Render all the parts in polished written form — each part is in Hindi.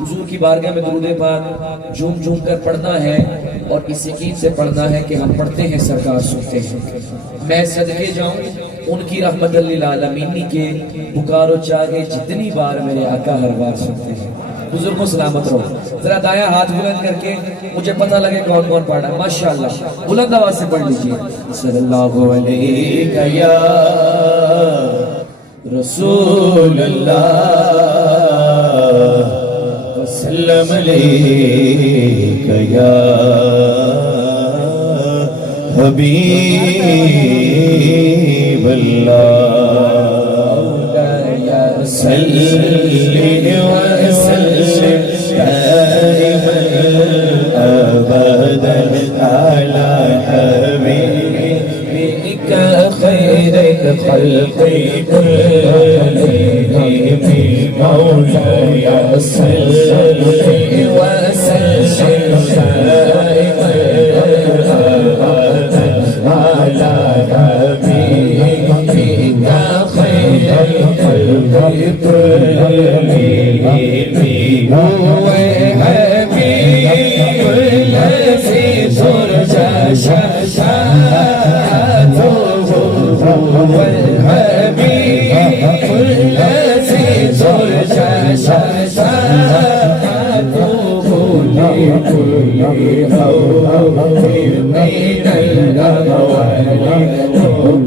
हुजूर की बारगाह में दुरूद पाक झूम झूम कर पढ़ना है और इस यकीन से पढ़ना है कि हम पढ़ते हैं सरकार सुनते हैं। मैं सदके जाऊं उनकी रहमतुल लिल आलमीन के पुकारो चाहे जितनी बार मेरे आका हर बार सुनते हैं। बुजुर्गों सलामत रहो। जरा दाया हाथ बुलंद करके मुझे पता लगे कौन कौन पढ़ा। माशाअल्लाह बुलंद आवाज से पढ़ लीजिए। सल्लल्लाहु अलैहि या रसूलल्लाह वसल्लम अलैका या हबीबल्लाह सल्ली वसल्लिम दाइमन अबदन अला हबीबिका खैरुल खल्क़ि कुल्लिहिम मौलाया सल्ली वसल्लिम दाइमन अला हबीबिका खैरुल खल्क़ि कुल्लिहिम हुवा हबीबुल लज़ी तुरजा शफ़ाअतुहु हुवा हबीबुल लज़ी तुरजा शफ़ाअतुहु लिकुल्ली हौलिन मिनल अमवालि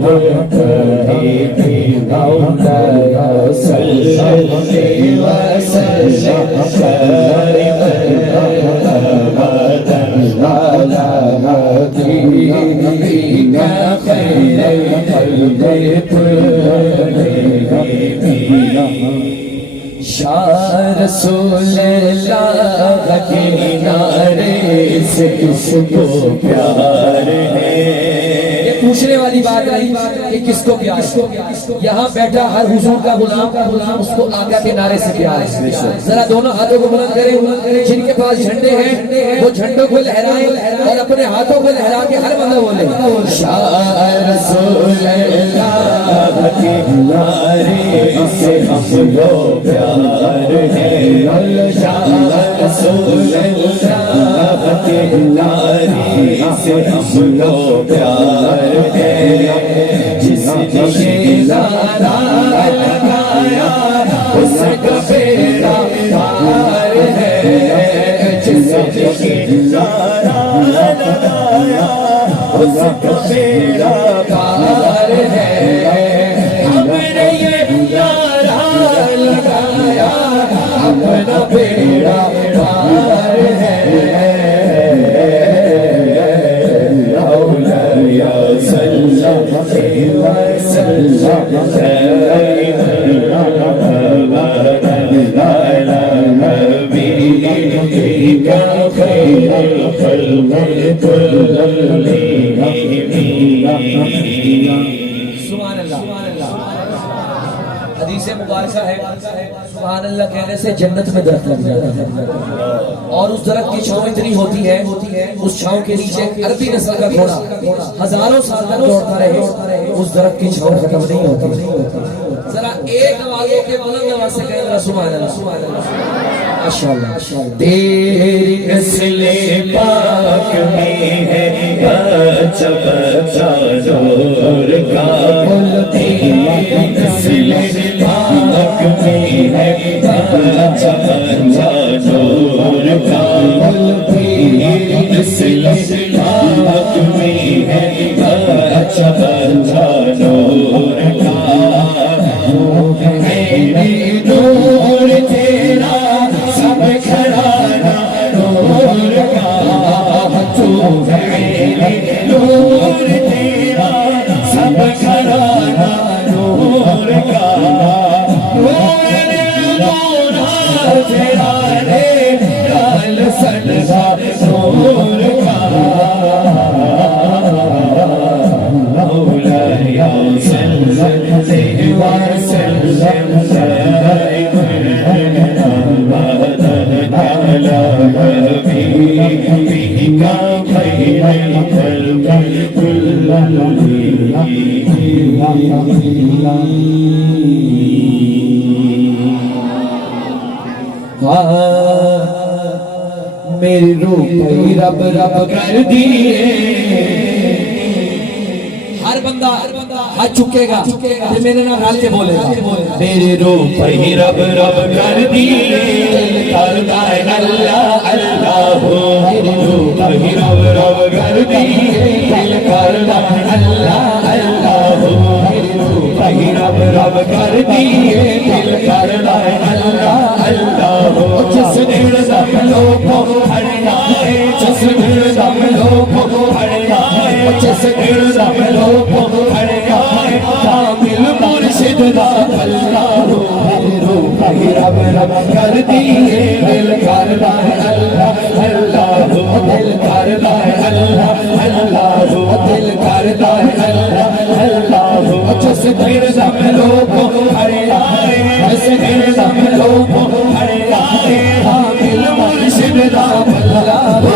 मुक़तदि मौलाया सल्लि वसल्लिम दाइमन अला हबीबिका खैरुल खल्क़ि कुल्लिहिम। शाह रसूलल्लाह के नारे से किसको प्यार है। ये पूछने वाली बात आई कि किसको प्यार है। यहाँ बैठा हर हुजूर का गुलाम उसको आका के नारे से प्यार है। जरा दोनों हाथों को बुलंद करें। जिनके पास झंडे हैं वो झंडों को लहराएं और अपने हाथों को लहरा के हर बंदा बोले शाह रसूलल्लाह के नारे से हमको प्यार है। शाह रसूलल्लाह के नारे से हमको प्यार है। जिसने नारा लगाया उसका बेड़ा पार है। जिसने नारा लगाया उसका बेड़ा पार है। हमने ये नारा लगाया अपना बेड़ा पार है। मौलाया सल्लल्लाहु अला हबीबिका खैरुल खल्क़ि कुल्लिहिम। सुभान अल्लाह। हदीस मुबारका है सुभान अल्लाह कहने से जन्नत में दरख्त लग जाता है और उस दरख्त की छांव इतनी होती है उस छांव के नीचे अरबी नस्ल का घोड़ा हजारों साल तक दौड़ता रहे उस दरख्त की छांव खत्म नहीं होती। जरा एक आवाज़ों के बुलंद आवाज़ से कहें सुभान अल्लाह माशाअल्लाह। तेरी नस्ले पाक में है बच्चा बच्चा नूर का। तेरी नस्ले पाक में है बच्चा बच्चा नूर का। तेरी नस्ले पाक में है बच्चा बच्चा नूर का। नूर तेरा सब घराना नूर का। तू नूर तेरा सब घराना नूर का। तेरा रे लाल सलवा नूर का। मौलाया सल्लल्लाहु वसल्लम अला हबीबिका खैरुल खल्क़ि कुल्लिहिम। मेरी रूह रब रब कर दिए। हर बंदा हाथ चुकेगा तो मेरे नाम हाल के बोलेगा, मेरे रूह पे रब रब कर दिए, करता है अल्लाह अल्लाह हो। मेरे रूह पे रब रब कर दिए, दिल करता है अल्लाह अल्लाह हो। मेरे रूह पे रब रब कर दिए, दिल करता है अल्लाह अल्लाह हो। जिस दिन सब लोग खड़ना है, जिस दिन सब लोग खड़ना है, जिस दिन सब लोग खड़ना है, कामिल मुर्शिद दा अल्लाह हो। मेरे रूह पे रब रब कर दिए, दिल करता है अल्लाह अल्लाह हो। दिल करता है अल्लाह अल्लाह हो, दिल करता है अल्लाह अल्लाह हो। जिस दिन सब लोग खड़ना है, जिस दिन सब लोग खड़ना है, कामिल मुर्शिद दा अल्लाह हो।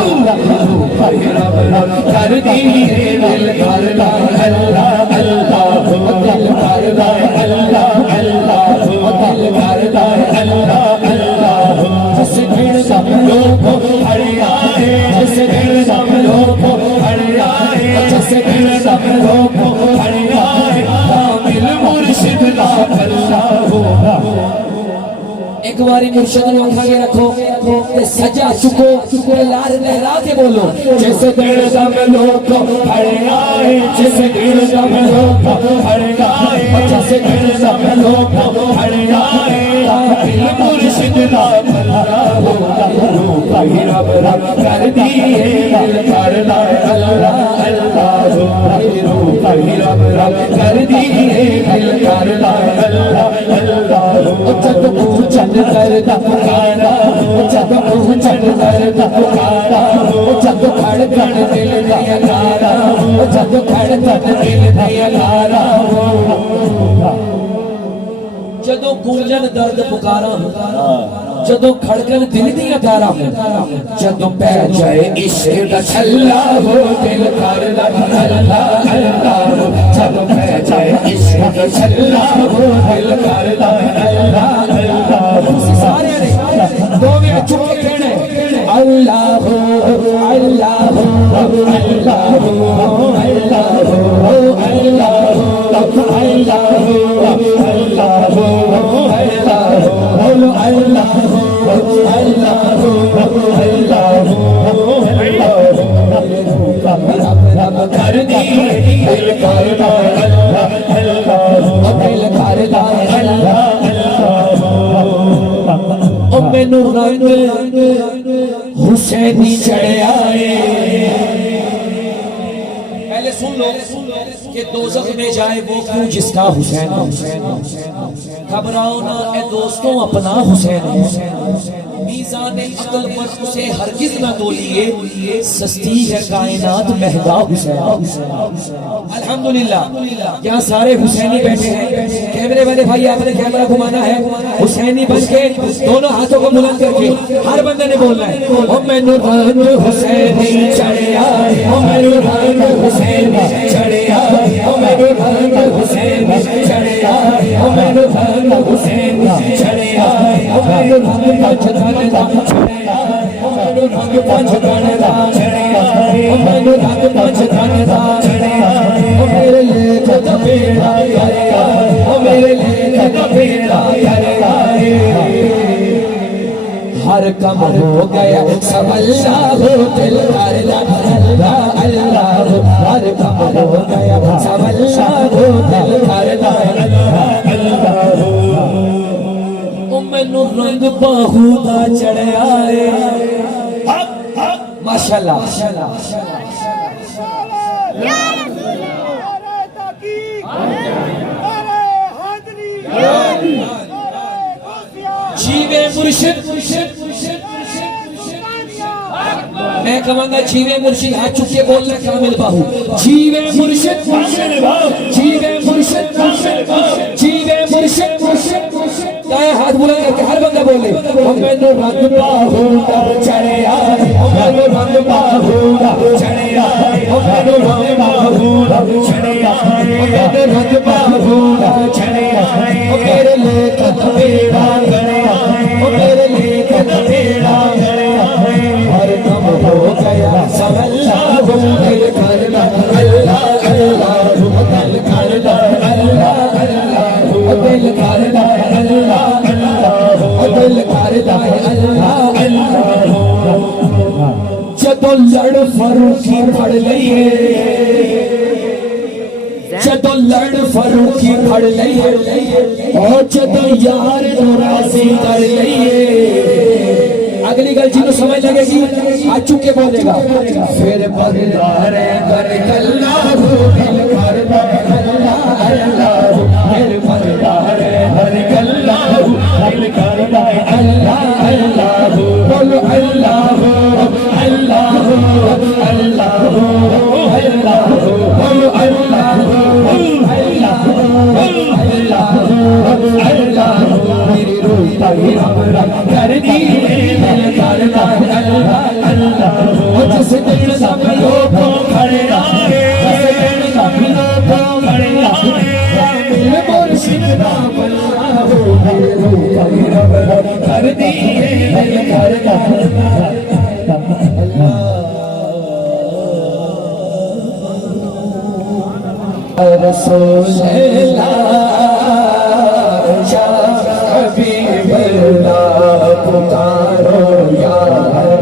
रब रब कर दिए, दिल करता है अल्लाह अल्लाह हो। दिल करता है अल्लाह अल्लाह हो, दिल करता है अल्लाह अल्लाह हो। जिस दिन सब लोग खड़ना है, जिस दिन सब लोग खड़ना है, जिस दिन सब लोग खड़ना है, कामिल मुर्शिद दा अल्लाह हो। एक बारी मुर्शिद ने उठा के रखो ते सजा चुको लाल लहरा के बोलो, जिस दिन सब लोग खड़ना है, जिस दिन सब लोग खड़ना है, जिस दिन सब लोग खड़ना है, कामिल मुर्शिद दा अल्लाह हो। रब रब कर दिए, दिल करता है अल्लाह अल्लाह हो। रब रब कर दिए, दिल करता है अल्लाह अल्लाह हो। जब पूछन करता पुकारा, जब पूछन करता पुकारा, जब खड़कन दिल दिया तारा, जब खड़कन दिल दिया तारा, जदों गूंजन दर्द पुकारा, जदों खड़कन दिल दिया तारा, जदों पै जाए इश्क दा छल्ला हो, दिल करदा अल्लाह अल्लाह हो। जदों पै जाए इश्क दा छल्ला हो, दिल करदा अल्लाह अल्लाह हो। सारे ने दो में चुप के कहने अल्लाह हो अल्लाह हो अल्लाह हो अल्लाह हो अल्लाह हो अल्लाह हो अल्लाह हो अल्लाह हो बोलो अल्लाह हो अल्लाह हो अल्लाह हो रब कर दिए, दिल करता अल्लाह अल्लाह हो, दिल करता अल्लाह अल्लाह हो। ओ मैनू रंग हुसैनी चढ़ आए। पहले सुन लो कि दोज़ख में जाए वो क्यों जिसका हुसैन है। घबराओ ना ए दोस्तों, अपना हुसैन है। मीज़ान अक़ल पर उसे हरगिज़ न तोलिए, सस्ती है कायनात महंगा हुसैन। अल्हम्दुलिल्लाह यहाँ सारे हुसैनी बैठे हैं। कैमरे वाले भाई आपने कैमरा घुमाना है, हुसैनी बन के दोनों हाथों को बुलंद करके हर बंदे ने बोलना है ओ मैनू रंग हुसैनी चढ़िया, ओ मैनू रंग हुसैनी चढ़िया, ओ मैनू रंग हुसैनी चढ़िया, ओ मैनू रंग हुसैनी चढ़िया, ओ मैनू रंग पंचतन दा चढ़िया, ओ मैनू रंग पंचतन दा चढ़िया, ओ मैनू रंग पंचतन दा चढ़िया, ओ मेरे लेख दा बेड़ा करेगा, ओ मेरे लेख दा बेड़ा करेगा। हर कम हो गया सब अल्लाह हो, दिल करदा अल्लाह अल्लाह हो। हर कम हो गया सब अल्लाह हो, दिल करदा अल्लाह अल्लाह हो। ओ मैनू रंग बाहू दा चढ़िया है माशाअल्लाह। जीवे मुर्शिद, मैं कहूँगा जीवे मुर्शिद, हाथ चुक के बोलना कामिल बाहू। जीवे मुर्शिद, जीवे मुर्शिद, जीवे मुर्शिद, क्या हाथ बुलंद करके हर बंदा बोले ओ मैनू रंग बाहू दा चढ़िया, ओ मैनू रंग बाहू दा चढ़िया, ओ मैनू रंग बाहू दा चढ़िया, ओ मैनू रंग बाहू दा चढ़िया, ओ मेरे लेख दा बेड़ा करिया, ओ मेरे लेख दा बेड़ा करिया। हर दिल करदा है अल्लाह अल्लाह ओ दिल करदा है अल्लाह अल्लाह जदों लड़ फरूखी फड़ लईए जदों लड़ फरूखी फड़ लईए ओ जदों यार नूं राज़ी कर लईए अगली गल जिन्हों समझ लगेगी आज चुप के बोलेगा फिर बरदार कर अल्लाह दिल करदा अल्लाह अल्लाह फिर बरदार कर अल्लाह दिल करदा अल्लाह अल्लाह बोलो अल्लाह अल्लाह अल्लाह अल्लाह बोलो अल्लाह अल्लाह अल्लाह मेरी रूह तगड़ा कर दी करदा अल्लाह अल्लाह जिस दिन सब लोग खड़े आए जिस दिन सब लोग खड़े आए मेरे मुर्शिद दा अल्लाह मेरी रूह तगड़ा कर दी करदा रसूल अल्लाह या हबीब अल्लाह पुकारो या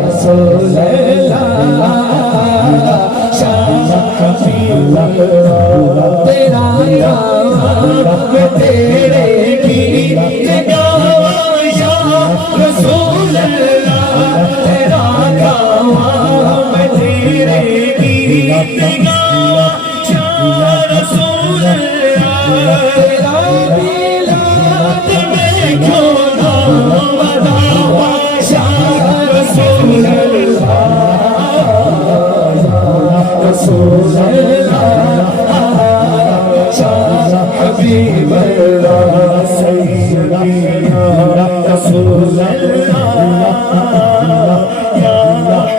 रसूल अल्लाह या हबीब अल्लाह तेरा नाम तेरे गीत गावा या रसूल अल्लाह तेरा नाम तेरे गीत गावा या रसूल अल्लाह तेरा मिलाद में क्यों ना मनावा या रसूल अल्लाह रसूल अल्लाह या हबीब अल्लाह सैयदना रसूल अल्लाह या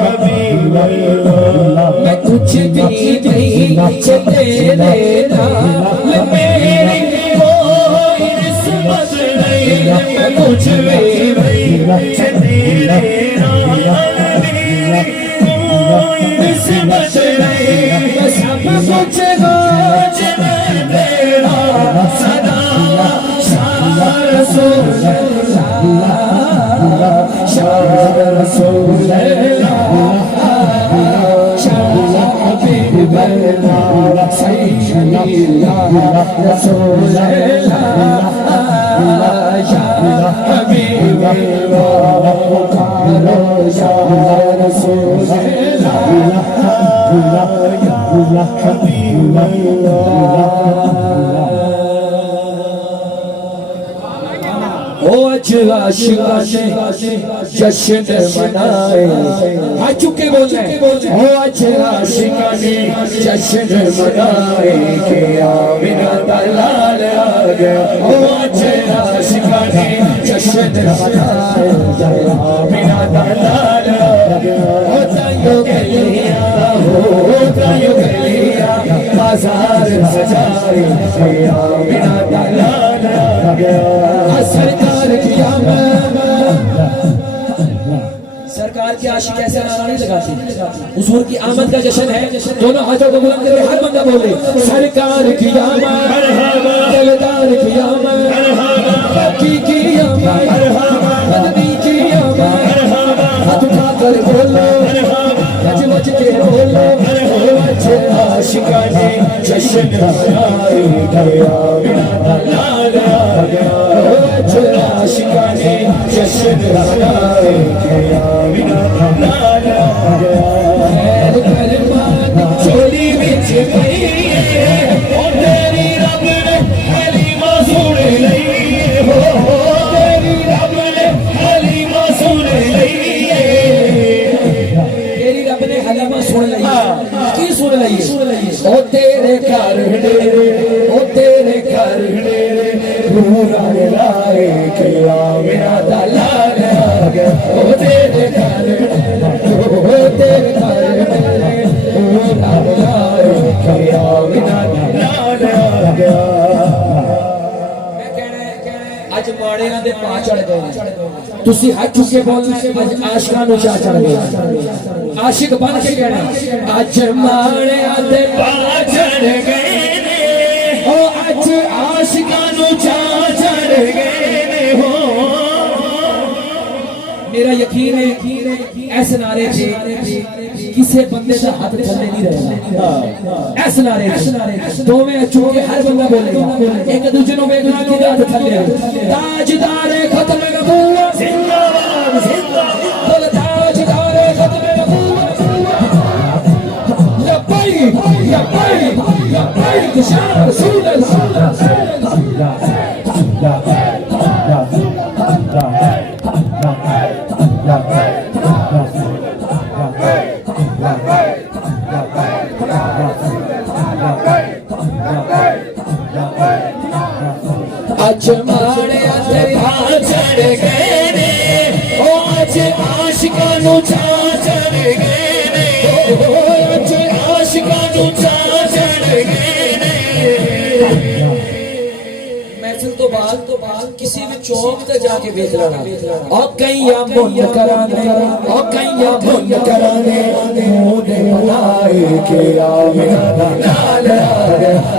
हबीब अल्लाह मैं कुछ भी नहीं तेरे नाम मेरी कोई निस्बत नहीं मैं कुछ भी नहीं तेरे नाम मेरी कोई निस्बत नहीं मैं सब कुछ कुछ मैं तेरा सदा शाह रसूल अल्लाह शाह रसूल अल्लाह बल्ला सैयदना रसूल अल्लाह या हबीब अल्लाह पुकारो या रसूल अल्लाह या हबीब अल्लाह ओ आशिका ने जश्न मनाए आ चुके बोले ओ आशिका ने जश्न मनाए के आमिना दा लाल आ गया ओ आशिका ने जश्न मनाए के आमिना दा लाल आ गया ओ तायो गलिया बाजार सजाए के आमिना दा लाल आ गया सरकार की आशिक ऐसे नारा नहीं लगाती हुजूर की आमद का जश्न है दोनों हाथों को बुलंद करके हर बंदा बोले सरकार की आमद दिलदार की आमद की आमद बदनी की आमद हाथ उठाकर बोलो गज गज के बोलो अच्छे आशिका ने जश्न मनाए गया लाल आ गया अच्छे आशिका ने जश्न मनाए गया लाल आ गया चोली बिच पई ओ तेरी रब ने हलीमा सुन लई हो तेरी रब ने हलीमा सुन लई तेरी रब ने हलीमा सुन लई की सुन लई ओ तेरे घर ओ तेरे घर पूरा लाए किया मेरा दलाल आ गया ओ तेरे घर ओ तेरे घर पूरा लाए किया मेरा दलाल आ गया मैं कहना अज माड़ियां दे पा चढ़ गए तुसी हट चुके बोलना अज आशिकां नु चा चढ़ गए आशिक बन के कहना अज माड़ियां दे पा चढ़ गए ओ अज आशिकां नु चा चढ़ मेरा यकीन है ऐसे नारे थे किसी बंदे का हाथ थल्ले नहीं रहेगा ऐसे नारे दो में चूंकि हर बंदा बोलेगा एक दूसरे को वेखना कि हाथ थल्ले ताजदार खत्म नबूवत जिंदाबाद जिंदाबाद बोल ताजदार खत्म नबूवत लब्बैक लब्बैक लब्बैक या रसूल अल्लाह आज मारे हाथ चढ़ गए ने ओ आज आशिकां नु चा चढ़ गए ने ओ आज आशिकां नु चा चढ़ गए ने महफिल तो बाद किसी भी चौक ते जाके बेच लेना और कईया मुन कराने और कईया मुन कराने मोने बनाए के आमिना नाल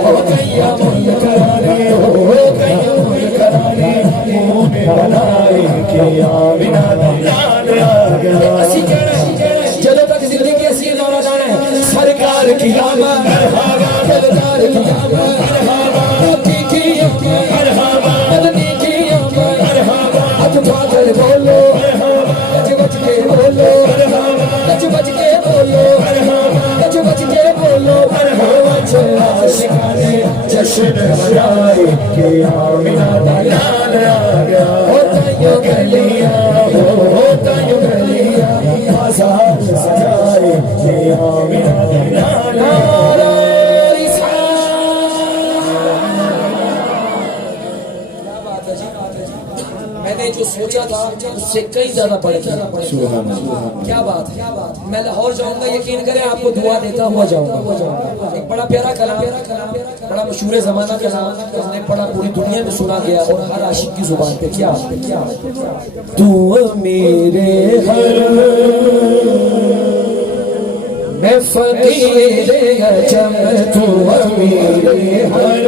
और कईया मुन कराने ओ कईया मुन कराने मोने बनाए के आमिना नाल असि जदों तक जिंदगी असी दौरा जाना है सरकार की आमद सरकार की आमद की मरहबा मदनी की आमद आज बादल बोलो गज गज के बोलो गज गज के बोलो गज गज के बोलो आज आशिकाने जश्न मनाए के आमिना दा लाल आ गया होता यो गलियां होता यो गलियां आजाद सजाए के आमिना दा लाल आ गया मैंने जो सोचा था उससे कई ज्यादा बढ़ गया क्या बात है मैं लाहौर जाऊंगा यकीन करें आपको दुआ देता हुआ जाऊंगा एक बड़ा प्यारा कलाम बड़ा मशहूर जमाना कलाम उसने पढ़ा पूरी दुनिया में सुना गया और हर आशिक की जुबान पे क्या तू मेरे हर मैं फकीर अजम तू मेरे हर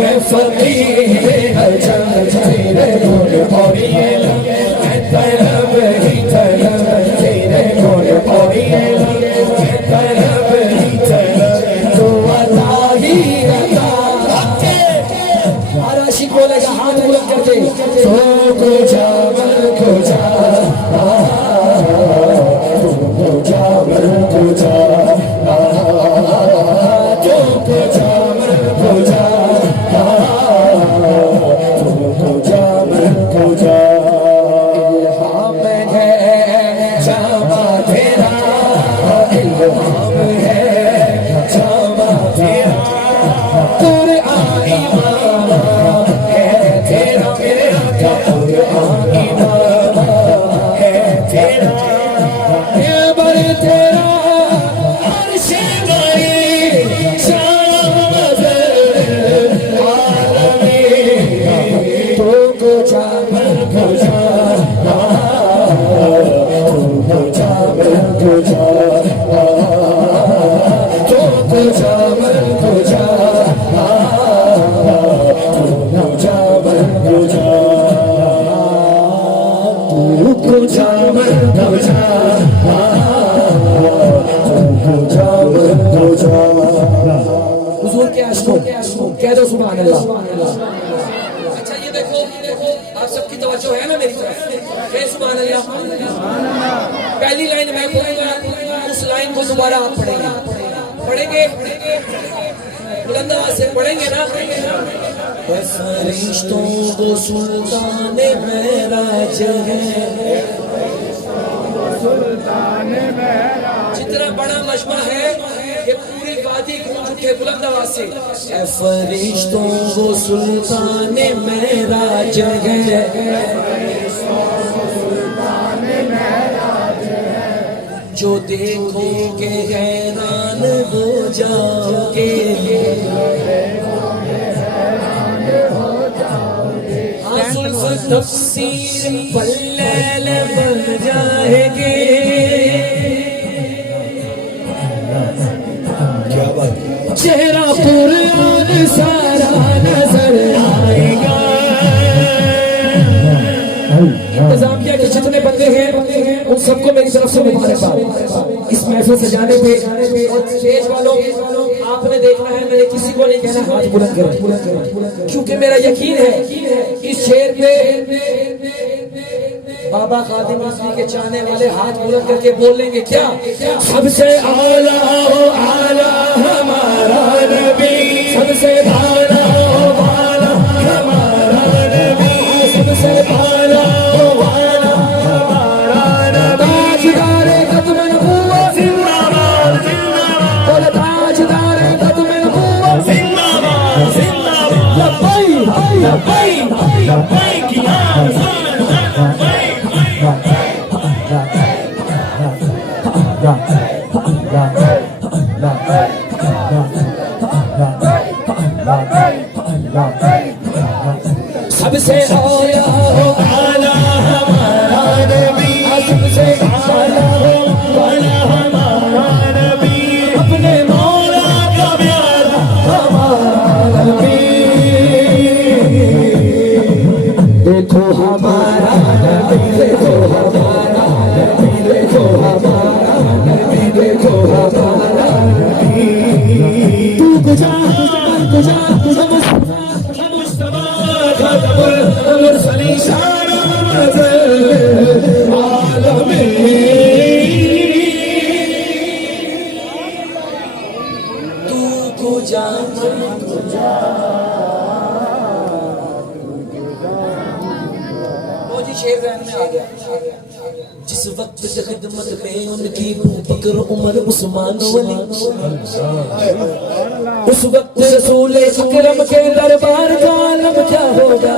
मैं फकीर अजम तेरे गुण पौड़िए लगे मैं तलब ही तलब तेरे गुण पौड़िए लगे मैं तलब ही तलब तू अता ही अता हर आशिक बोलेगा हाथ बुलंद करके तो कुजा मन कुजा कह दो सुभान अल्लाह। अच्छा ये देखो आप सबकी तवज्जो है ना मेरी तरफ कह सुभान अल्लाह। पहली लाइन मैं पढ़ूंगा उस लाइन को दोबारा आप पढ़ेंगे बुलंद आवाज से पढ़ेंगे ना। फरिश्तों को सुल्तान मेराज है जितना बड़ा मजमा है ये पूरी वादी गूंज उठे बुलंद आवाज से फरिश्तों को सुल्तान मेराज है जो देखोगे हैरान हो जाओगे तफसीर पल्लैल बन जाएंगे। क्या बात चेहरा पुरान सारा नजर आएगा। इंतजाम किया कि जितने बंदे हैं सबको मेरी तरफ से मुबारकबाद इस महफिल सजाने पे। और स्टेज वालों आपने देखना है, मैंने किसी को नहीं कहना हाथ बुलंद करें, क्योंकि मेरा यकीन है इस शेर पे बाबा खादिम रसूल के चाहने वाले हाथ बुलंद करके बोलेंगे क्या, सबसे आला हो आला हमारा नबी, सबसे आला हो आला हमारा नबी, सबसे आला हो आला हमारा नबी। ताजदारे कदम नबूवत जिंदाबाद जिंदाबाद, बोल ताजदारे कदम नबूवत जिंदाबाद जिंदाबाद। लब्बैक लब्बैक लब्बैक या रसूल अल्लाह। सबसे आला हो आला हमारा नबी, सबसे आला हो आला हमारा नबी, अपने मौला का प्यारा हमारा नबी। देखो हमारा नबी, देखो हमारा नबी, देखो हमारा नबी, देखो हमारा नबी। तू गुजा गुजा गुजा मुस्तफा खतमुल मुरसलीन शारत आलमीन। तू गुजा गुजा शेर ज़हन में आ गया। जिस वक्त खिदमत में उनकी बकर उमर उस्मान वली, उस वक्त रसूल अकरम के दरबार का आलम क्या होगा।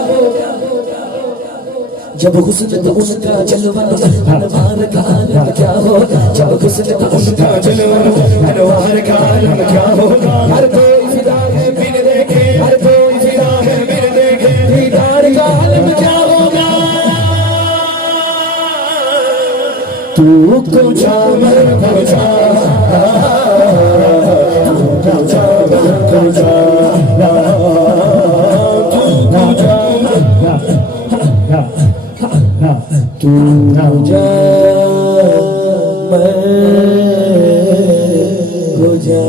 जब हुस्न था उनका जलवा अनवार का आलम क्या होगा, जब हुस्न था उनका जलवा अनवार का आलम क्या होगा। हर कोई फिदा है बिन देखे, हर कोई फिदा है बिन देखे, दीदार का आलम क्या होगा। तू कुजा मर कुजा, तू कुजा मर कुजा, तू कुजा तू कुजा मर कुजा।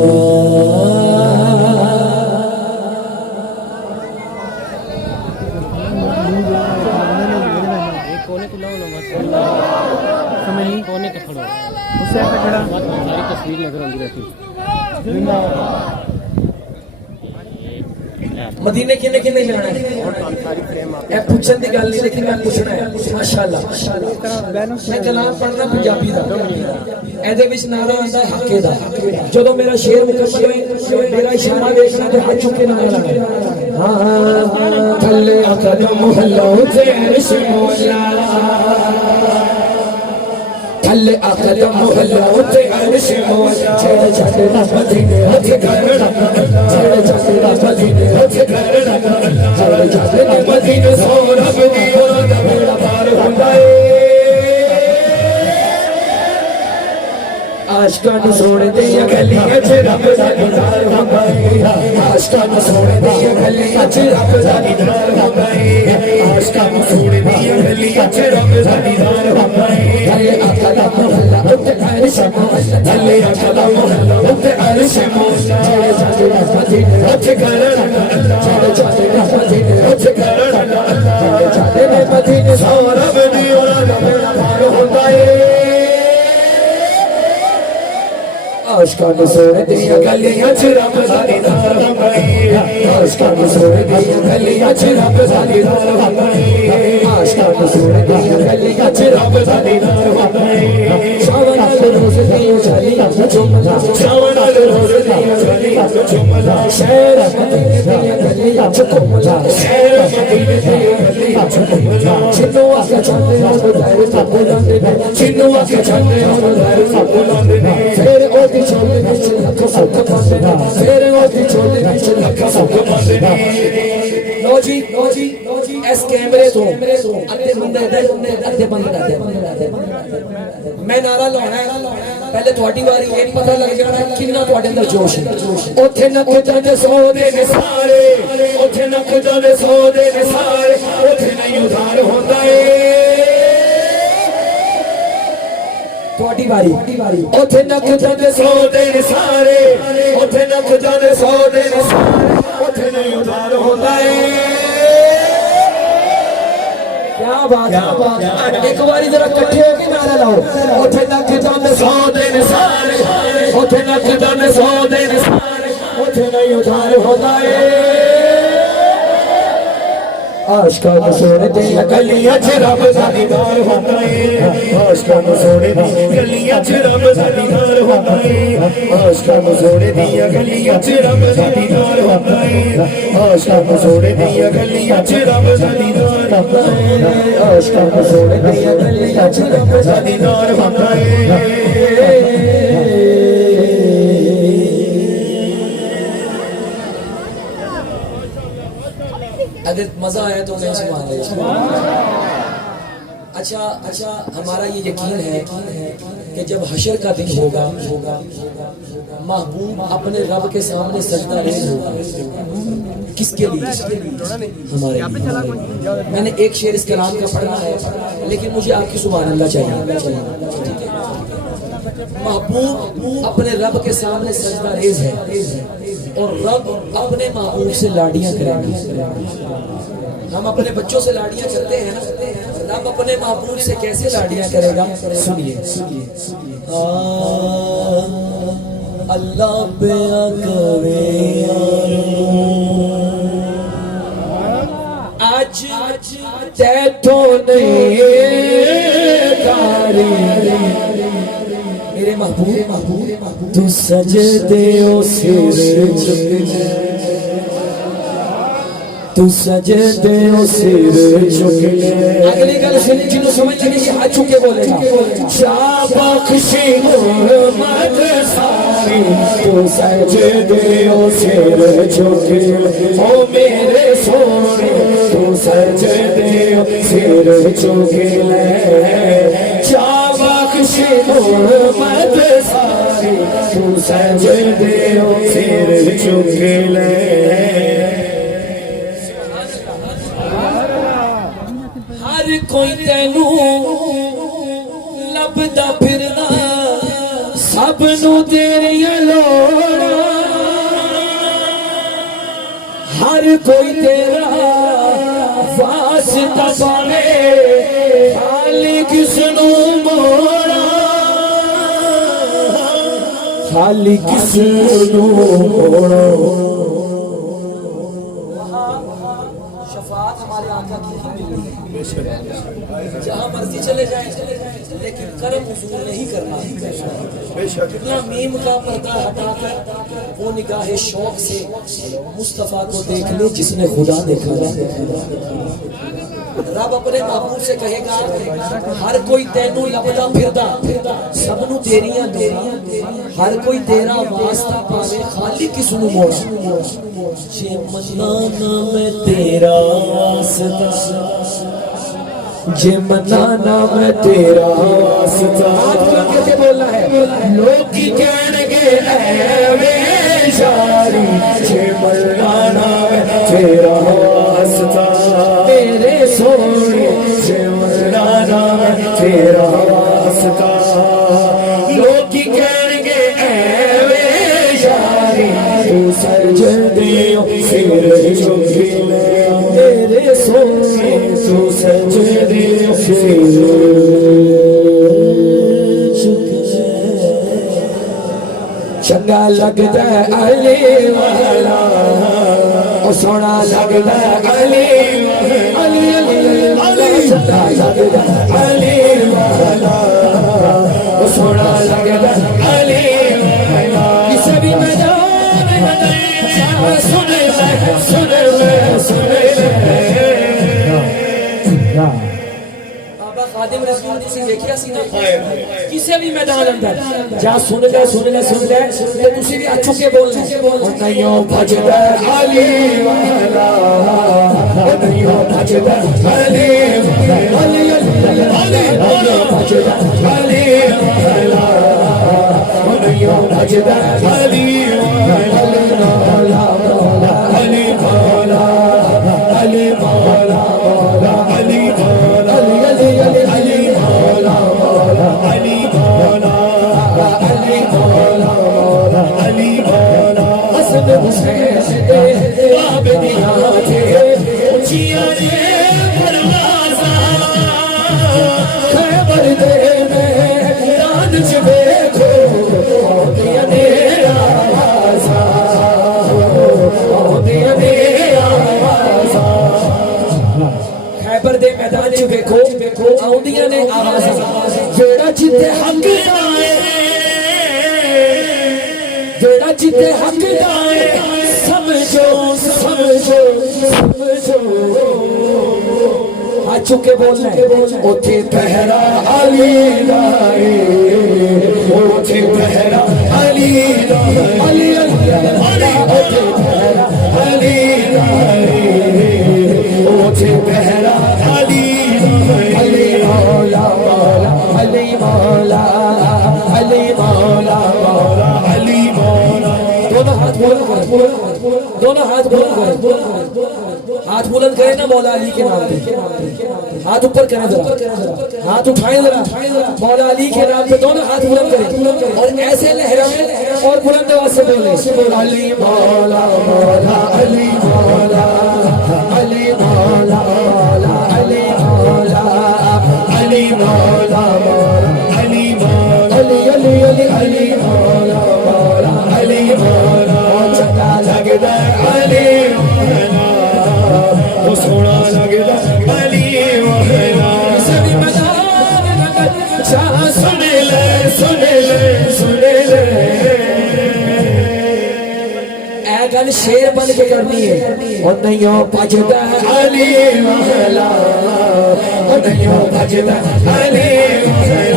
कोने का खड़ा उससे ऐसा खड़ा सारी तस्वीर नजर आती रहती। मदीने किने किने जाना है पूछने की गल नहीं, लेकिन मैं पूछना है माशाअल्लाह। मैं कलाम पढ़ना पंजाबी दा, ਇਹਦੇ ਵਿੱਚ ਨਾਰਾ ਆਉਂਦਾ ਹੈ ਹੱਕੇ ਦਾ। ਜਦੋਂ ਮੇਰਾ ਸ਼ੇਰ ਮੁਕੰਮਲ ਹੋਏ ਮੇਰਾ ਇਸ਼ਾਰਾ ਦੇਖਣਾ ਤੇ ਹੱਥ ਚੁੱਕ ਕੇ ਨਾਰਾ ਲਾਣਾ। ਹਾਂ ਥੱਲੇ ਕਦਮ ਮੁਹੱਲਾ ਤੇ ਅਰਸ਼ ਮੌਲਾ, थल्ले कदम मुहल्ला उते अर्श मौला। छेड़ छाड़ मदीने हथ करना, छेड़ छाड़ मदीने हथ करना, छेड़ छाड़ मदीने सो रब दी औलाद मेरा पार हुंदा है। आशिकां नूं सोने दियां गलियां च रब दा दीदार हुंदा है, आशिकां नूं सोने दियां गलियां च रब दा दीदार हुंदा है, आशिकां नूं सोने दियां गलियां च रब दा दीदार हुंदा है। थल्ले कदम मुहल्ला उते अर्श मौला, थल्ले कदम मुहल्ला उते अर्श मौला। छेड़ छाड़ मदीने हथ करना, छेड़ छाड़ मदीने हथ करना, छेड़ छाड़ मदीने सो रब दी औलाद मेरा पार हुंदा है। आशिकां नूं सोने दियां गलियां च रब दा दीदार हुंदा है, आशिकां नूं सोने दियां गलियां च रब दा दीदार हुंदा है, आशिकां नूं सोने दियां गलियां च रब दा दीदार हुंदा है। शावन नाल रोज़ दियां चालियां चुमला, शावन नाल रोज़ दियां चालियां चुमला, शहर मदीने दियां गलियां च घुमला, शहर मदीने दियां गलियां च घुमला। जिन्नों आके चाहते हो दर सा बुलांदे ने, जिन्नों आके चाहते हो दर सा बुलांदे ने। फिर ओदी छोले विच लख सुख पांदे ने, फिर ओदी छोले विच लख सुख पांदे ने। लो जी इस कैमरे तो अद्धे बंदे इधर अद्धे बंदे इधर। मैं नारा लाना है, पहले थोड़ी बारी एक पता लग जाना है कितना थोड़े अंदर जोश है। उथे नख जाने सो दे ने सारे, उथे नख जाने सो दे ने सारे, उथे नहीं उधार होता है। ਤੁਹਾਡੀ ਵਾਰੀ ਉੱਥੇ ਨੱਕ ਜਾਂਦੇ 100 ਦਿਨ ਸਾਰੇ ਉੱਥੇ ਨੱਕ ਜਾਂਦੇ 100 ਦਿਨ ਸਾਰੇ ਉੱਥੇ ਨਹੀਂ ਉਧਾਰ ਹੁੰਦਾ ਏ क्या बात एक बारी जरा इकट्ठे होके नारा लाओ उठे नक दंद 100 दिन सारे उठे नक दंद 100 दिन सारे उठे नहीं उधार होता है आशिकां नूं सोने दी गलियां च रब दा दीदार होंदा है आशिकां नूं सोने दी गलियां च रब दा दीदार होंदा है आशिकां नूं सोने दी गलियां च रब दा दीदार होंदा है आशिकां नूं सोने दी गलियां च रब दा दीदार होंदा है आशिकां नूं सोने दी गलियां च रब दा दीदार होंदा है अगर मजा आया तो मैं सुभान अल्लाह। अच्छा हमारा ये यकीन है कि जब हशर का दिन होगा महबूब अपने रब के सामने सजदा नहीं होगा किसके लिए हमारे मैंने एक शेर इस कलाम का पढ़ना है लेकिन मुझे आपकी सुभान अल्लाह चाहिए महबूब अपने रब के सामने सजदा रेज है और रब अपने महबूब से लाड़ियां करेंगे हम अपने बच्चों से लाड़ियां करते हैं ना रब अपने महबूब से कैसे लाड़ियां करेगा सुनिए अल्लाह पे आज तैथो नहीं मेरे महबूब तू सजदे ओ सिर झुक तू सजदे ओ सिर झुक अगली गल सुनी जिन्हों समझ लगी कि हाथ चुके बोलेगा शाबाशी मोहम्मद सारी तू सजदे ओ सिर झुक ओ मेरे सोने तू सजदे ओ सिर झुक ले शाबाशी मोहम्मद सारी तू सजदे ओ सिर झुक ले हर कोई तेनू लभदा फिरदा सब नू तेरियां लोड़ां हर कोई तेरा वास्ता पावे खाली किसनू मोड़ा खाली किसनू मोड़ा शफाअत हमारे आका की ही मिलनी है जहाँ मर्जी चले जाए लेकिन कर्म हुजूर नहीं करना कितना मीम का पर्दा हटाकर वो निगाहे शौक से मुस्तफा को देख ले जिसने खुदा देखा रब अपने महबूब से कहेगा हर कोई तेनू लभदा फिरदा सबनू तेरियां लोड़ां हर कोई तेरा वास्ता पावे खाली किसनू मोड़ा जे मनाना मैं तेरा वास्ता जे मनाना मैं तेरा वास्ता कैसे बोलना है लोग की कहणगे ऐवे शारी जे मनाना मैं तेरा वास्ता मेरे सोने जे मनाना मैं तेरा वास्ता लोग की कहणगे ऐवे शारी तू सजदे सिर झुक ले मेरे सोने तू सजदे सिर झुक चंगा लगदा अली वाला ओ सोना लगदा अली अली अली चंगा लगदा अली वाला ओ सोना लगदा अली वाला किसे भी मैदान में सुन बाबा खादिम रसूल जी देखिया सी ना किसी भी मैदान अंदर जा सुन ले ते तुसी भी अच्छू के बोलना नहीं हो भजदा अली वाला नहीं हो भजदा अली अली अली भजदा अली वाला नहीं हो भजदा अली वाला अली वाला अली वाला अली वाला अली वाला अली वाला अली वाला ਵੇਖੋ ਆਉਂਦੀਆਂ ਨੇ ਆਵਾਜ਼ਾਂ ਜਿਹੜਾ ਜਿੱਤੇ ਹੱਕ ਦਾ ਏ ਜਿਹੜਾ ਜਿੱਤੇ ਹੱਕ ਦਾ ਏ समझो समझो समझो आ चुके बोलना उठे पहरा अली राए उठे पहरा अली राए अली उठे पहरा अली राए उठे पहरा अली अली मौला मौला अली मौला अली मौला मौला अली मौला दोनों हाथ बुलंद करें दोनों हाथ बुलंद करें हाथ बुलंद करें ना मौला अली के नाम पे हाथ ऊपर करें जरा हाथ उठाएं जरा मौला अली के नाम पे दोनों हाथ बुलंद करें और ऐसे लहराएं और बुलंद आवाज से बोलें अली मौला मौला अली मौला अली मौला मौला अली मौला अली मौला मौला अली मौला अली अली अली अली मौला मौला अली मौला चंगा लगदा अली मौला वो सोना लगदा अली मौला सभी मैदान नगर चाह सुन ले सुन ले सुन ले ऐ गल शेर बन के करनी है और नहीं हो भजदा अली मौला और नहीं हो भजदा अली मौला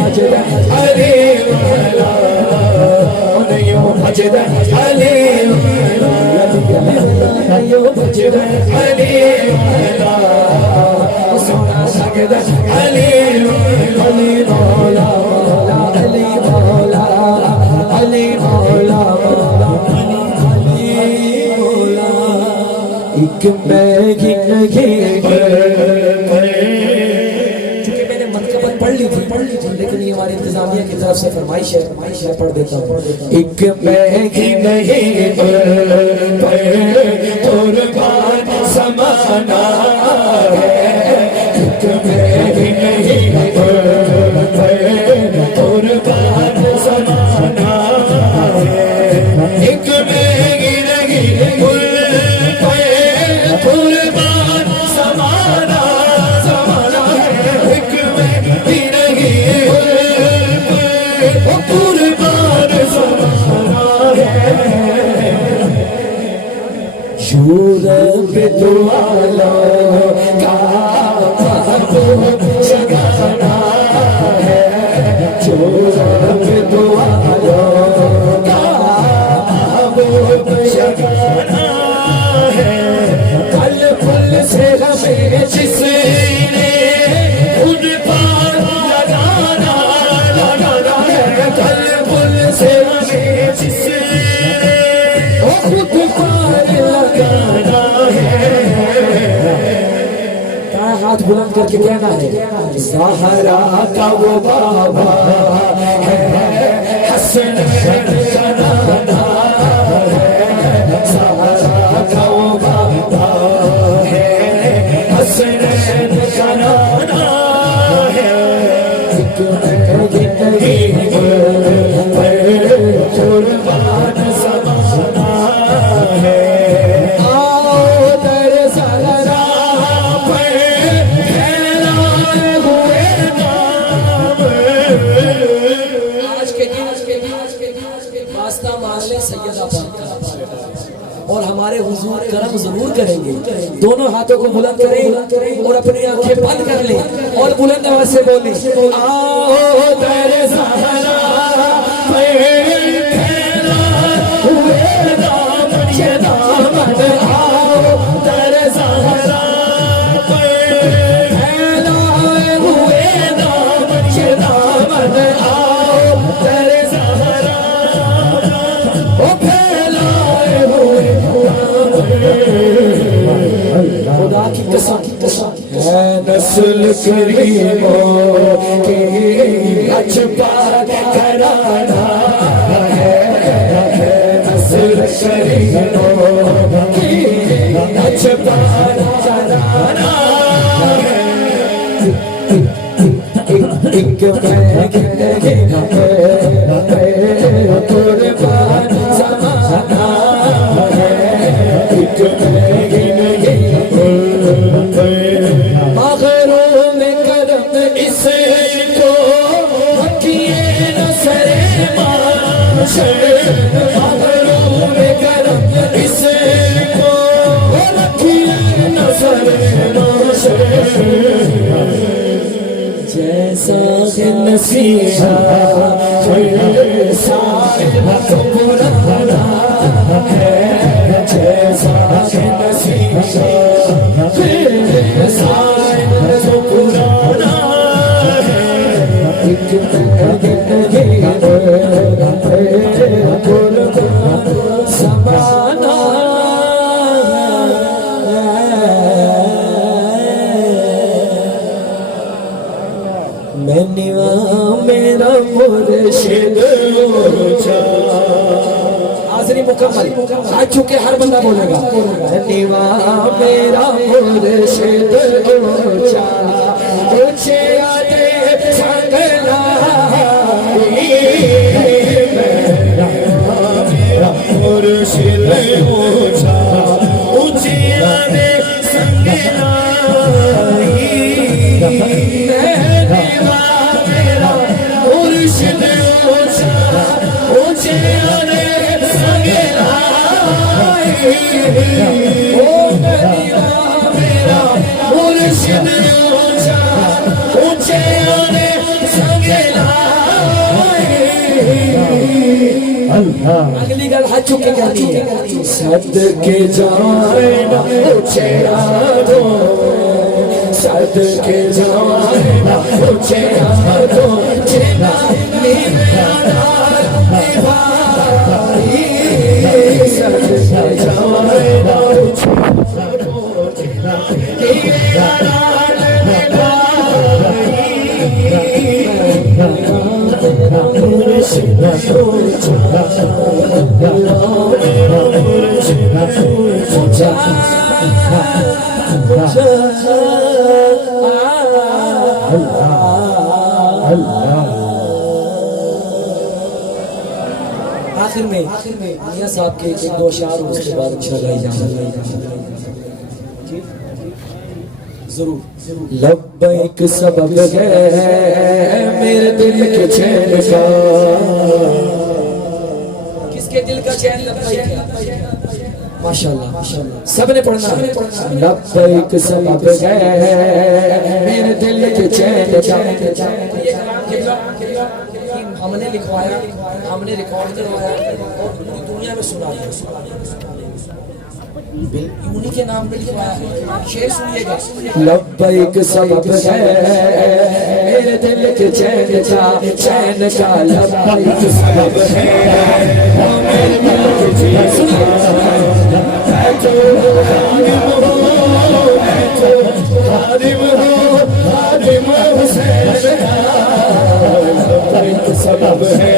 भजदा अली मौला नहीं हो भजदा अली नहीं हो भजदा अली सोना लगदा अली अली मौला अली मौला अली मौला एक मैगी चूंकि मैंने मनकबत पढ़ ली थी लेकिन ये हमारी इंतजामिया की तरफ से फरमाइश है मैं पढ़ देता हूँ एक मैगी नहीं कुर्बान समाना है एक मैगी नहीं कुर्बान समाना है एक मैगी नहीं कुर्बान समाना समाना है एक मैगी नहीं कुर्बान समाना है यूरप दुआलो का महबूब जगाना है यूरप दुआलो का महबूब जगाना है कल फुल से हमें जिसने उन पार लगाना लगाना है कल फुल से हमें जिसने खुद पार लगाना है हाथ बुलंद करके कहना है सहारा का वो बाबा है हसन का नाना है सहारा का वो बाबा है हसन का नाना है कुर्बान समाना है आओ दर सहारा पर फैलाए हुए नाम आज के दिन वास्ता मान ले सैयदा पाक और हमारे हुजूर करम जरूर करेंगे दोनों हाथों को बुलंद करें और अपनी आंखें बंद कर लें और बुलंद आवाज से बोलें आओ दर सहारा पर फैलाए हुए नाम ये दामन आओ दर सहारा पर फैलाए हुए नाम ये दामन आओ दर सहारा ओ फैलाए हुए खुदा की कसम है नस्ल करीमों की अजबा कराना है नस्ल करीमों की अजबा कराना है एक कुर्बान समाना है एक जैसा कि नसीहा वैसा तो पुराना है, जैसा कि नसीहा वैसा तो पुराना है। एक समाना मैनिवा मेरा मुर्शिद हाजिरी मुकम्मल आज चुके हर बंदा बोलेगा मैनिवा मेरा मुर्शिद ऊंचा ऊंचे आते संगला मुर्शिद ऊंचा ऊंचे आते संगला अगली गल हाथ चुक के कहनी है सद के जाए ना ऊंचे आदो सद के जाए ना ऊंचे आदो जेना निवारा निवारी सद के जाए ना ऊंचे आदो जेना निवारा आखिर में मियां साहब के एक दो अशार उसके बाद इंशाअल्लाह जरूर लब्बैक सबब है मेरे दिल के चैन का। किसके दिल का चैन लब्बैक है? माशाल्लाह माशाल्लाह सबने पढ़ना लब्बैक सबब है मेरे दिल के चैन का। हमने लिखवाया हमने रिकॉर्ड करवाया और पूरी दुनिया में सुना दिया उन्हीं के नाम पे लिखवाया है। शेर सुनिएगा लब्बैक सबब है मेरे दिल के चैन का लब्बैक सबब है मेरे दिल के चैन का। मैं तो खादिम हो हुसैन का लब्बैक सबब है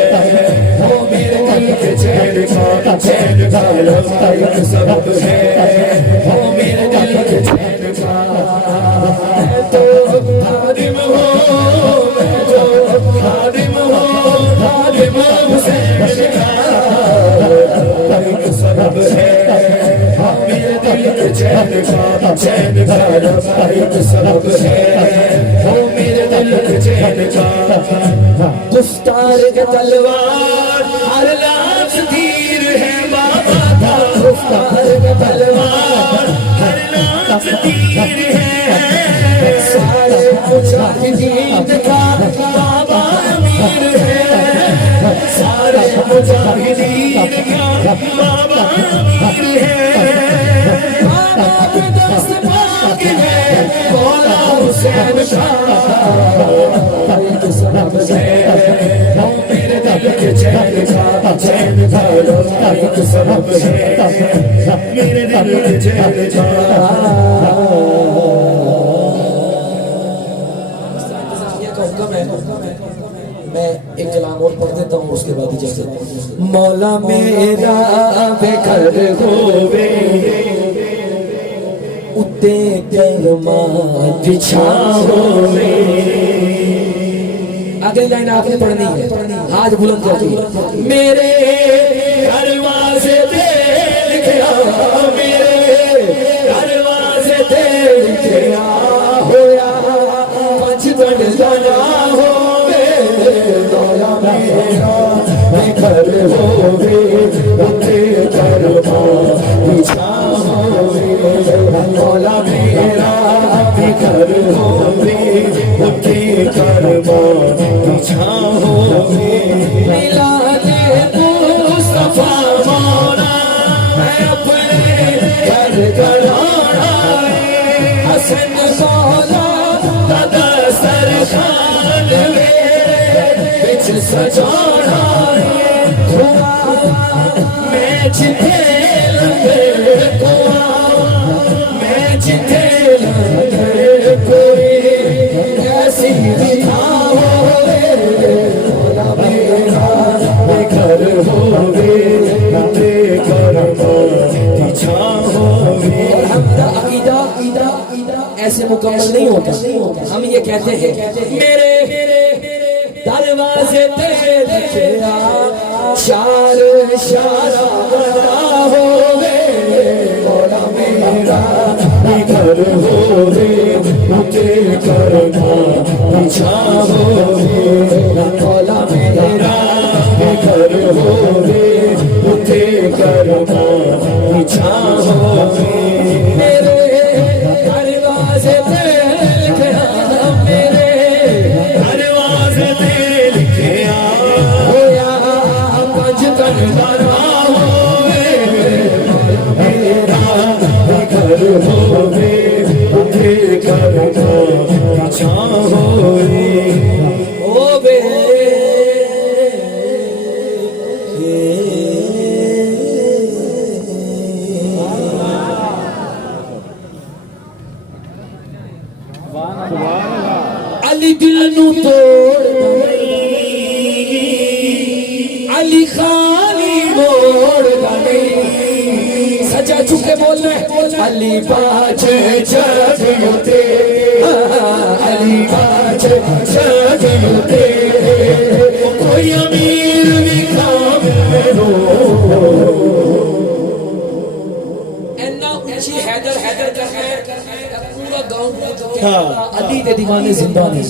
मेरे दिल के चैन का लब्बैक सबब है मेरे दिल के चैन का। मैं तो खादिम हो हुसैन का लब्बैक सबब है मेरे दिल के चैन का लब्बैक सबब है मेरे दिल के चैन का। गुफ्तार के तलवार हर लाश तीर है बाबा का गुफ्तार के तलवार हर लाश तीर है सारे मुजाहिदीन का बाबा अमीर है सारे मुजाहिदीन का बाबा अमीर है बाबा पे दस्त पाक है मौला हुसैन का लब्बैक सबब है मेरे दिल के चैन का लब्बैक सबब है मेरे दिल के चैन का। मैं एक कलाम और पढ़ देता हूँ उसके बाद इजाजत। मौला मेरा बेकर होवे उते करमान बिछाओवे। अगली लाइन आपने पढ़नी है हाथ बुलंद करके मेरे दरवाजे देख गया मेरे दरवाजे देख गया होया पंच बन जाना हो मौला मेरा बेकर होवे उते करमान बिछाओवे मौला मेरा बेकर घर होवे उठे करमान की छां होवे मिलादे मुस्तफा मौला मैं अपने घर कराना हसन मौला दादा सरखान मेरे बिच सजाना मैं जिथे लंगे को मैं जिथे लंगे कोई ऐसी दिखाओ घर होवे उठे करमान की छां होवे हमारा अकीदा ऐसे मुकम्मल नहीं होता। हम ये कहते हैं मेरे दरवाजे पे लिखा चार इशारा होवे मौला मेरा घर होवे उठे करमान की छां होवे मौला मेरा घर होवे उठे करमान की छां होवे मेरे दरवाजे पे लिखा मेरे दरवाजे पे लिखिया होया पंज तन दरवा होवे घर होवे उठे करमान की छां होवे होवे अली दिल नू तोड़ अली खाली मोड़ सजा चुके बोल रहे अली बाजे जग युते अली बाजे जग युते कोई अमीर भी काम इन्ना ऊंची हैदर हैदर कर पूरा गांव अली के दीवाने जिंदा ने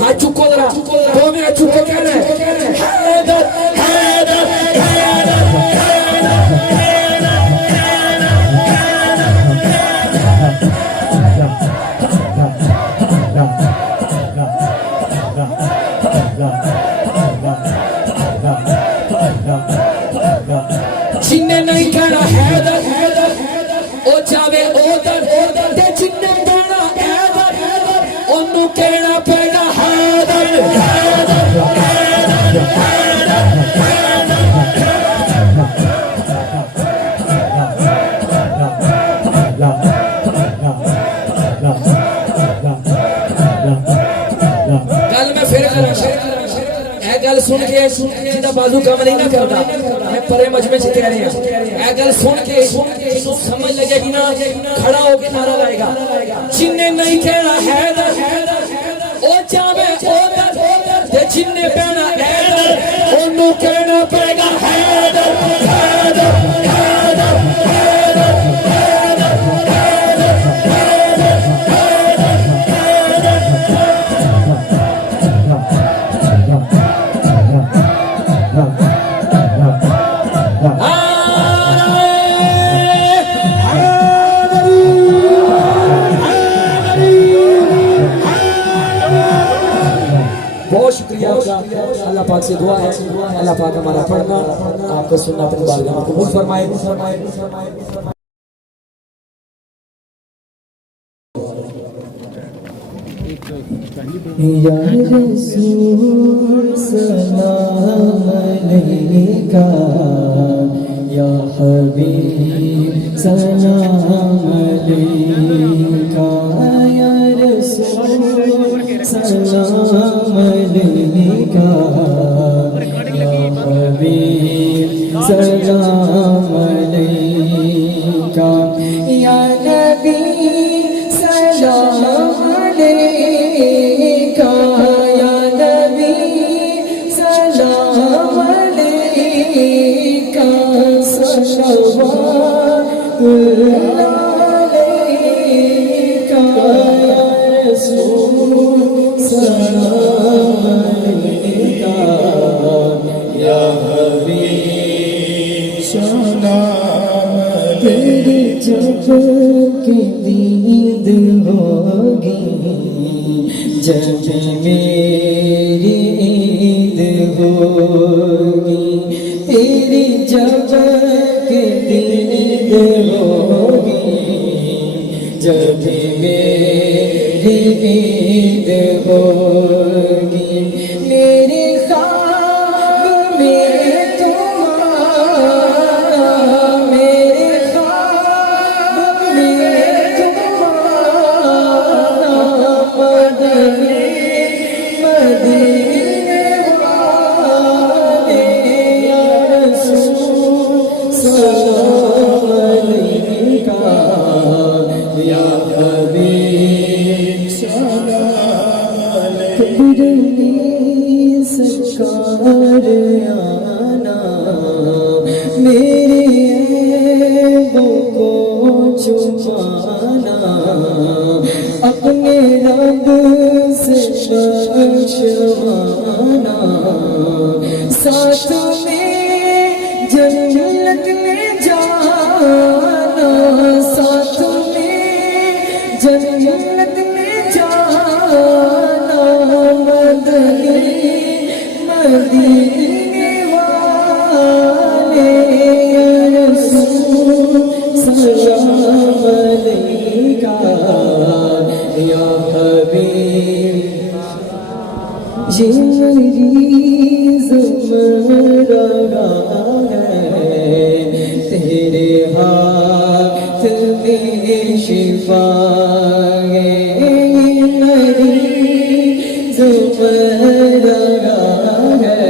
हाथ चुको जरा दो में चुको कह रहे हैदर हैदर जिन्ने नहीं कहना हैदर हैदर ओ जावे ओदर ते जिन्ने कहना हैदर ओनू कहना पैना हैदर गल मैं फिर करा ए गल सुन के जिंदा बाजू काम नहीं ना करता मैं परे मजमे से कह रहे हैं ए गल सुन के समझ लगेगी ना खड़ा होके नारा लाएगा जिन्ने नहीं कहना हैदर ओ जावे ओदर ते जिन्ने कहना हैदर ओनू कहना पड़ेगा हैदर हैदर हैदर बहुत शुक्रिया अल्लाह पाक से दुआ है अल्लाह पाक हमारा पढ़ना आपका सुनना अपनी बारगाह में कबूल फरमाए या रसूल सलाम अलैका या हबीब सलाम अलैका या रसूल सलाम अलैका या हबीब सलाम अलैका या नबी सलाम अलैका या नबी सलाम अलैका सल्लल्लाहु अलैका या रसूल सलाम अलैका या हबीब सलाम तेरे जब की दीद होगी जब मेरी ईद होगी तेरी जब के ईद होगी जब मेरी ईद होगी मेरे ख्वाब में तुम्हारा मेरे ख्वाब में तुम्हारा मदीने मदीने वाले या रसूल सलाम अलैका या हबीब कबरनी सरकार आना मेरे ऐबों को छुपाना अपने रब से बख्शवाना साथ में जन्नत में जाना साथ में जन्नत में जाना मदीने मदीने वाले या रसूल सलाम अलैका या हबीब ये मरीज़ मर रहा है तेरे हाथ में शिफा है ये मरीज़ मर रहा है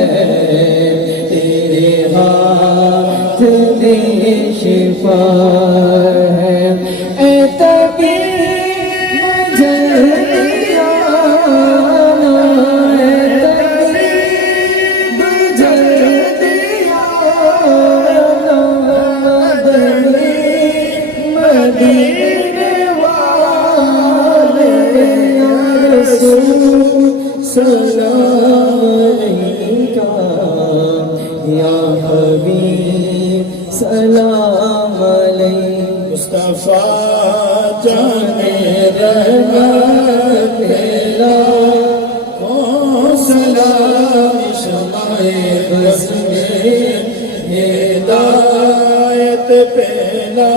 तेरे हाथ में शिफा है ऐ तबीब जल्दी आना ऐ तबीब जल्दी आना मदीने वाले या रसूल सलाम अलैका या हबीब सलाम अलैका मुस्तफा जाने रहमत पेला कौन सलाम शमाए बस में हिदायत पेला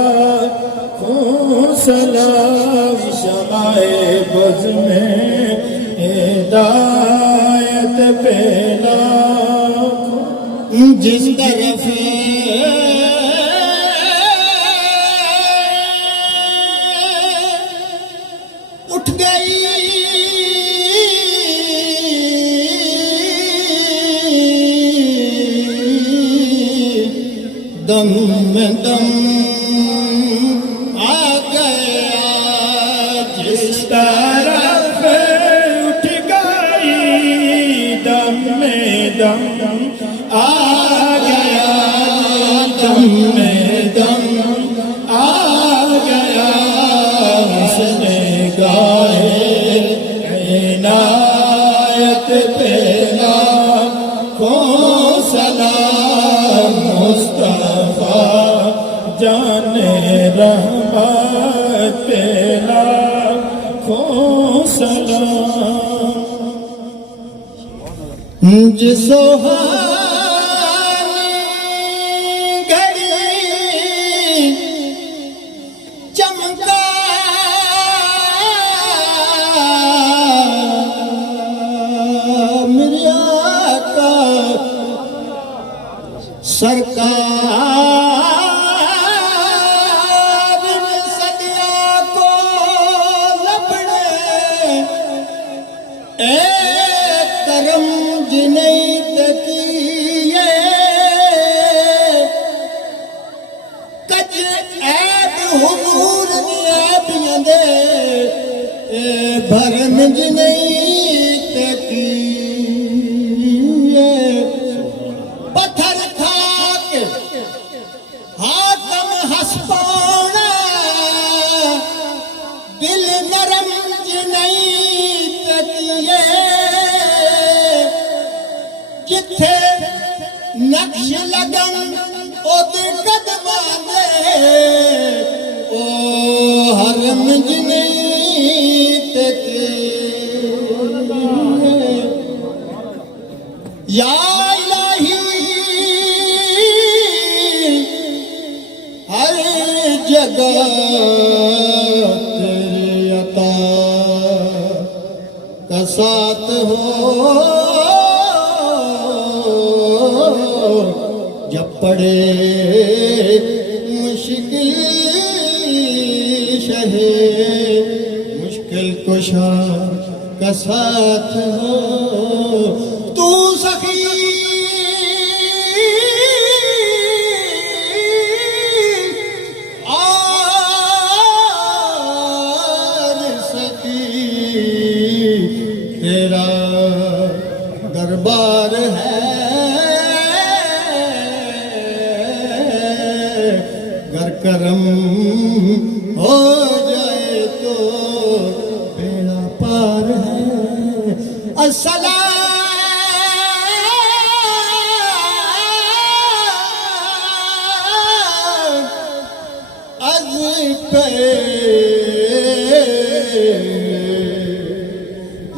कौन सलाम शमाए बस में हिदायत पेला जिस तरफ उठ गई दम में दम आ गया जिस तरफ उठ गई दम में दम आ गया दम में दम आ गया उसने गाए इनायत पेला को सलाम मुस्तफा जाने रहमत पेला को सलाम जिसो चमका मेरे आका सरकार ने सदिया को लपड़े ए करम जिन्हें तकिए कच ऐब हुजूर दिया पियंदे ए भरम जिन्हें तकिए पत्थर खाक हाकम हसपाना दिल नरम जिन्हें तकिए जिथे नक्श लगन ओदे कदमां दे ओ हरम जिन्हें तकिए या इलाही हर जगह तेरे अता का साथ हो, जब पड़े मुश्किल शहे मुश्किल कुशा का साथ हो, तू सखी और सखी तेरा दरबार है, गर करम हो जाए तो बेड़ा पार है। अस्सलाम अज़ पे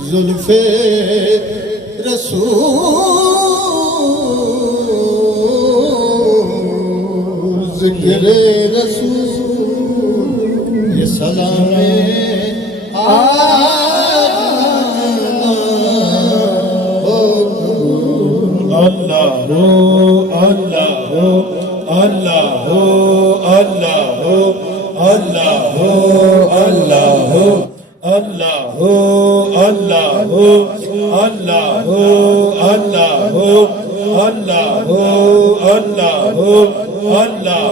जुल्फे रसूल, ज़िक्रे रसूल, ये Salameh Allah ho, Allah ho, Allah ho, Allah ho, Allah ho, Allah ho, Allah ho, Allah ho, Allah ho, Allah ho, Allah ho, Allah ho, Allah